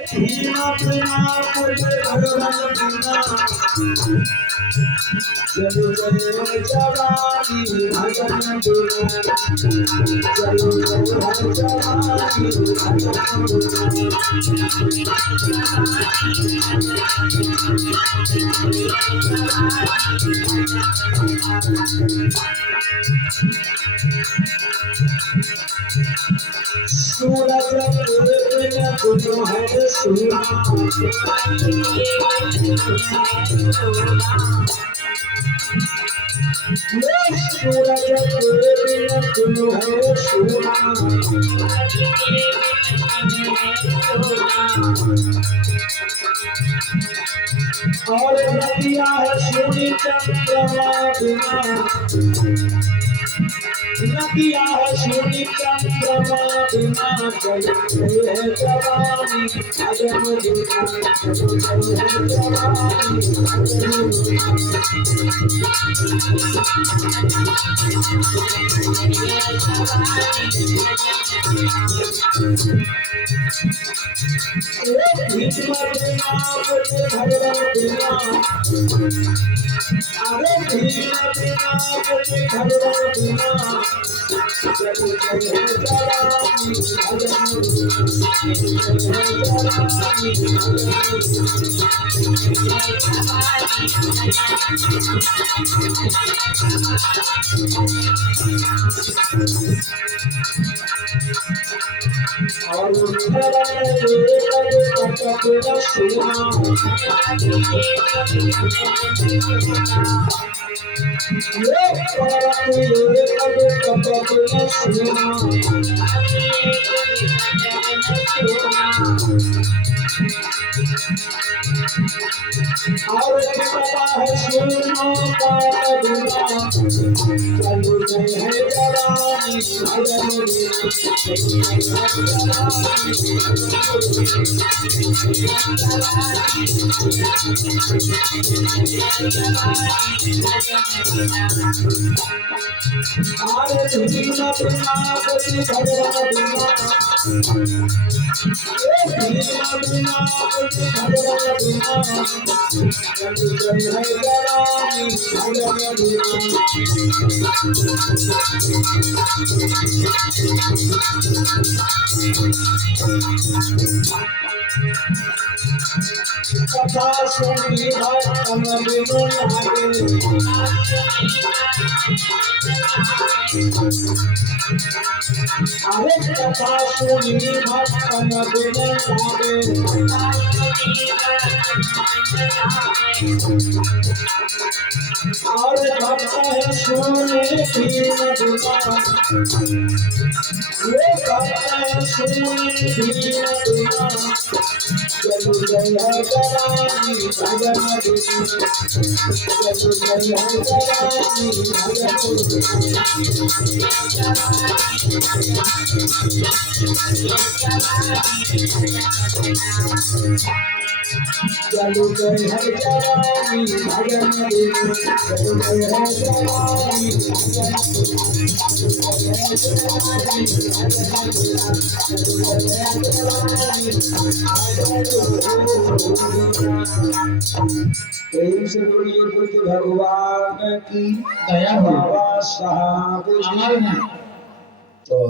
बिना बिना बोले भगवान बिना चलो चले जवानी भगवान बिना चलो चले जवानी सूरज बिना तुम है सूरज सूरज बिना तुम है सूरज और नदिया है सूर्य चंद्रमा बिना नदिया है सूर्य चंद्रमा बिना चले है जवानी अजम बिना चले है जवानी भगवान बिना अरे भीमा बिना भगवान बिना चलो चले जवानी और और पता है सुनो बिना चलो है जवानी अरे भीमा बिना बोली भगवान बिना भीमा बिना बोली भगवान बिना चलो चले है जवानी भगवान बिना कथा सुनी भक्तन बिनु लागे अरे कथा सुनी भक्तन बिनु लागे और भक्त है सुने दीन दुआ ये भक्त है सुने दीन दुआ चलो जय जवानी भगवान चलो जय जवानी चलो जय जवानी भगवान चलो जय जवानी से बोलिए बुद्ध भगवान की दया हो बाबा साहब हमारे यहाँ तो